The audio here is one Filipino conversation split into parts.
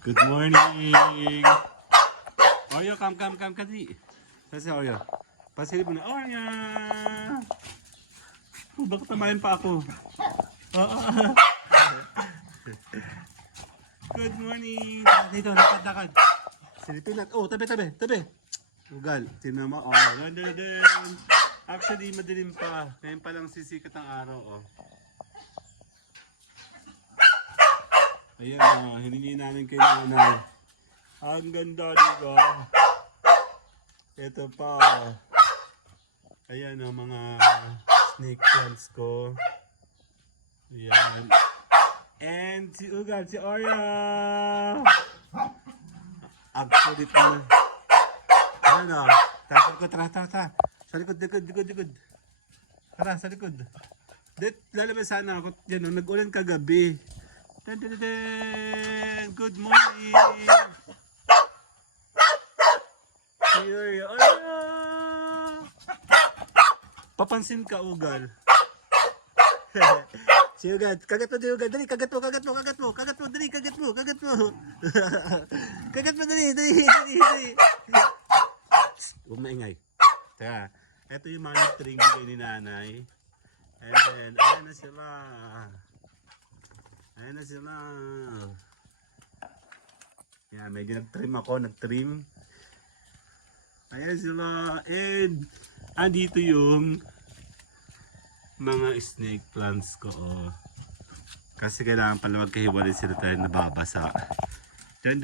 Good morning! Oreo, come kasi. Kasi Oreo. Pasilip mo na. Oreo! Oh, bakit tamayin pa ako? Good morning! Dito, lakad. Silipin natin. Oh, tabi. Ugal. Tinan mo. Oh, dun. Actually, madilim pa. Ngayon pa lang sisikat ang araw. Oh. Ayan, hiningi namin kay nanay. Ang ganda dito. Ito pa. Ayan ang mga snake plants ko. Ayan. And si Ugal, si Oreo. Actually, ito. Ayan o. Tara. Sa likod. Tara, sa likod. Lalabas sana ako dyan. Nag-ulan kagabi. Good morning! Here, papansin ka, Ugal. Si Ugal, kagat mo di Ugal. Dali, kagat mo. Kagat mo, dali, kagat mo. Kagat mo, dali. Huwag maingay. Teka, ito yung mga string bigay ni nanay. And then, ayan na sila. Yan, medyo nag-trim ako, Ayan sila. And, andito yung mga snake plants ko. Oh. Kasi kailangan pala magkahiwalay sila tayo nababasa. Dun.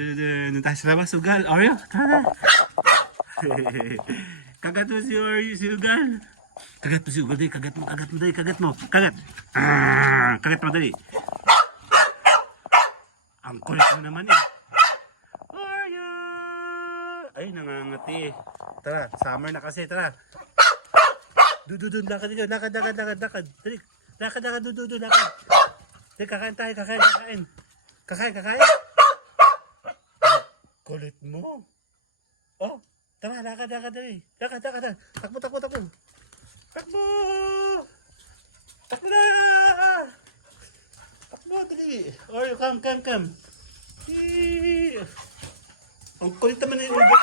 Tayo sa labas, Ugal. Oreo, tara na. Kagat mo si Oreo, si Ugal. Kagat mo. Kagat mo, dali. Ang kulit mo naman eh. Oreo! Ay, nangangati. Tara, summer na kasi, tara. Dududun, lakad. Dali, lakad, dududun, lakad. Dali, kakain tayo. Kakain. Kulit mo. Oh, tara, lakad, dali. Lakad. Takbo. Takbo na! Takbo, dali. Oreo, come. Ang kulit naman na yung ulo.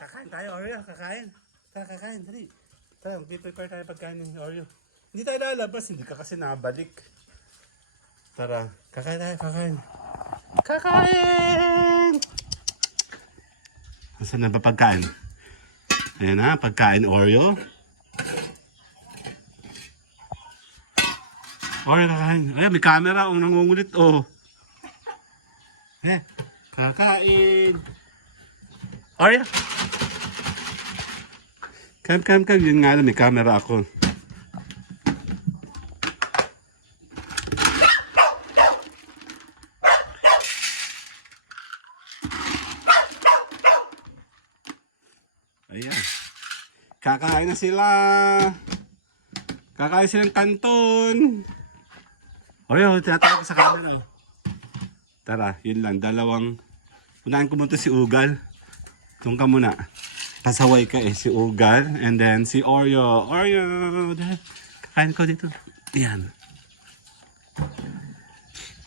Kakain tayo, Oreo. Kakain. Tara, kakain. Dali. Tara, mag-prepare tayo pagkain ni Oreo. Hindi tayo lalabas. Hindi ka kasi nabalik. Tara, kakain tayo. Kakain! Nasaan na ba pagkain? Ayan na, pagkain Oreo. Oreo, kakain. Ayan, may camera. Ang nangungulit. Oh. Kakain. Oreo. Come. Yun nga lang, may camera ako. Ayan. Kakain na sila. Kakain silang kanton. Oreo, tinatawag ko sa camera. Tara, yun lang. Unahin ko muna si Ugal. Doon ka muna. Pasaway ka si Ugal. And then si Oreo. Kakain ko dito. Yan.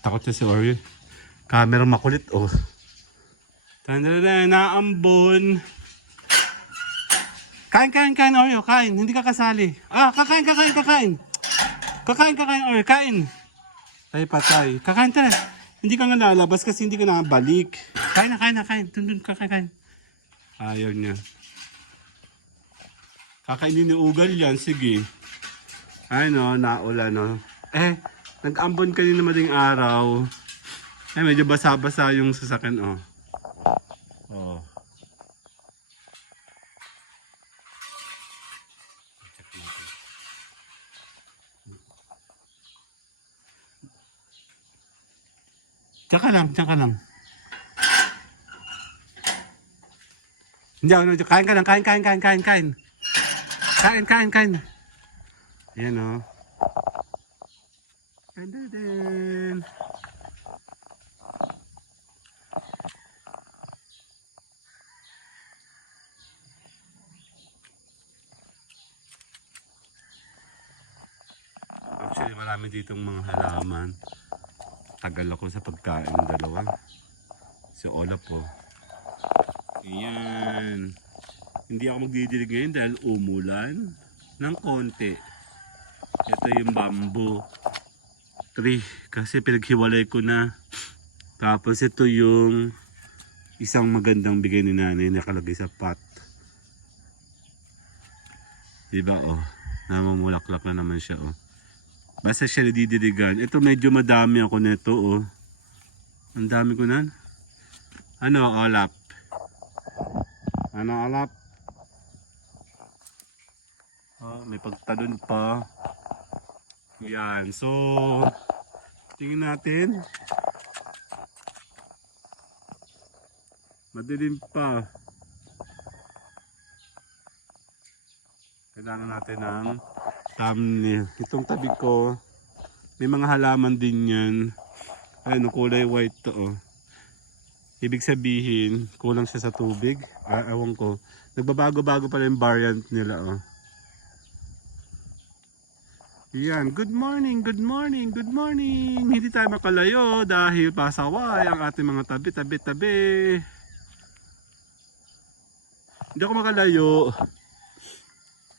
Takot na si Oreo. Camera makulit, oh. Naambon. Kain, Oreo. Kain. Hindi ka kasali. Kakain. Kakain, Oreo. Kain. Tayo patay. Kakain tayo. Hindi ka nga lalabas kasi hindi ka nakabalik. Kain. Dun, kakain. Ayaw niya. Kakainin ni Ugal yan. Sige. Ay no, naulan no. Nag-ambon kanina mading araw. Medyo basa-basa yung sasakyan oh. Oh. Tsaka lang. Hindi ako, kain ka lang, kain. Kain. Ayan o. And then. Actually, marami ditong mga halaman. Tagal ako sa pagkain ng dalawa. Si Olap po. Ayan. Hindi ako magdidilig ngayon dahil umulan ng konti. Ito yung bamboo tree kasi pinaghiwalay ko na. Tapos ito yung isang magandang bigay ni nanay nakalagay sa pot. Diba oh, namumulaklak na naman siya oh. Basta siya nadidiligan. Ito medyo madami ako nito oh. Ang dami ko nan. Ano Olap? Ano Olap? Oh, may pagtalon pa. Yan. So, tingin natin. Madilim pa. Kailangan natin ng thumbnail. Itong tabi ko, may mga halaman din yan. Ayun, kulay white to oh. Ibig sabihin, kulang siya sa tubig. Ewan ko. Nagbabago-bago pala yung variant nila oh. Yan, good morning, good morning, good morning. Hindi tayo makalayo dahil pasaway ang ating mga tabi. Hindi ako makalayo.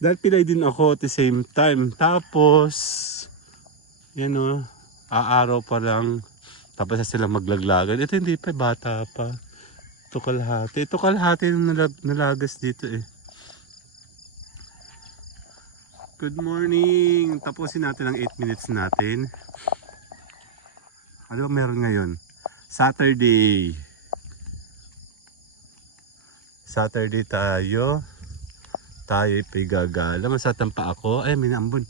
Dahil pilay din ako at the same time. Tapos, yan o, aaraw pa lang. Tapos na sila maglaglagan. Ito hindi pa, bata pa. Ito kalahati yung nalagas dito eh. Good morning! Tapusin natin ang 8 minutes natin. Ano ba meron ngayon? Saturday. Saturday tayo. Tayo ipigagala. Masatampa ako. Ay, may naambon.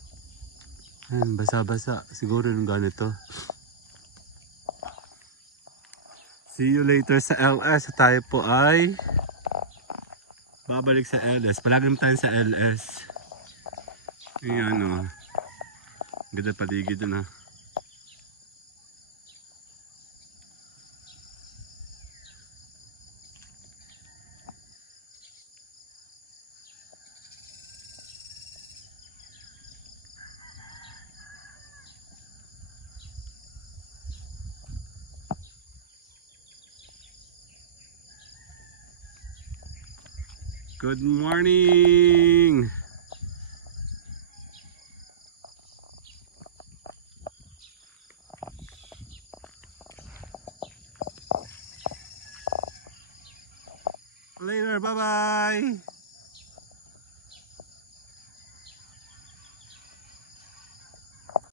Ayan, basa-basa. Siguro nung ganito. See you later sa LS. Tayo po ay babalik sa LS. Palagi naman tayo sa LS. Ayan o. Ganda paligid na. Good morning! Later, bye-bye!